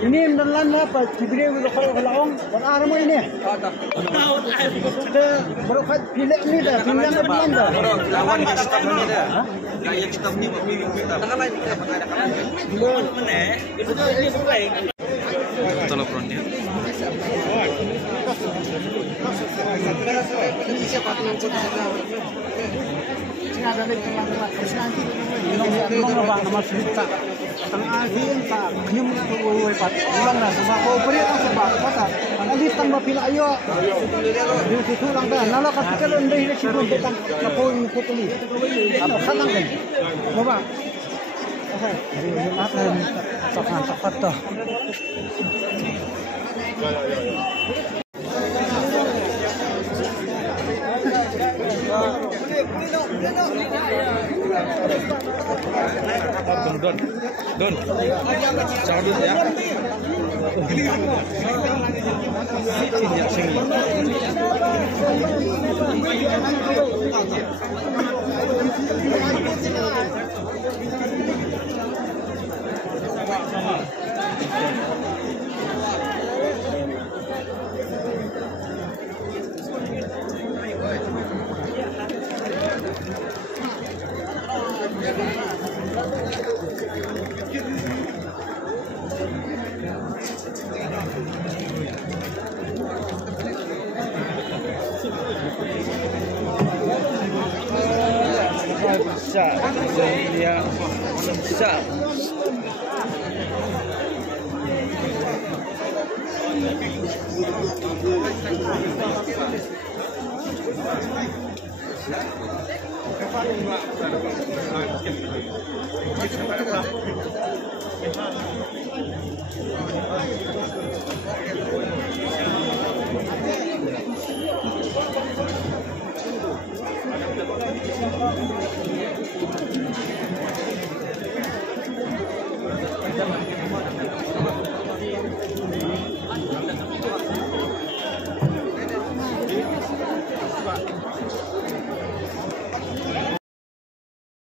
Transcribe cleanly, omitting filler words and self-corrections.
Ini menelan apa? Cibire kalau berarah mau ini. Berokat pilek ni dah, pinggang ke pian dah. Lawan kita ni dah. Gaya kita ni kita. Tangan kita pakai tangan. Belum mana? Itu ini bukan. Tolong pronnya. Siapa tu yang ada di tengah-tengah nanti bang nama cerita tengah akhir tak nyum tu woi pat ulang dah sebab kau beri tak sebab kata nanti tambah pila ayo di situ lang dah nala kasi kalau ndai ni sibu betang kapon putuli apa salang kan bapa apa sokan sokat tu Don, jangan dulu ya. Bisa, dia bisa.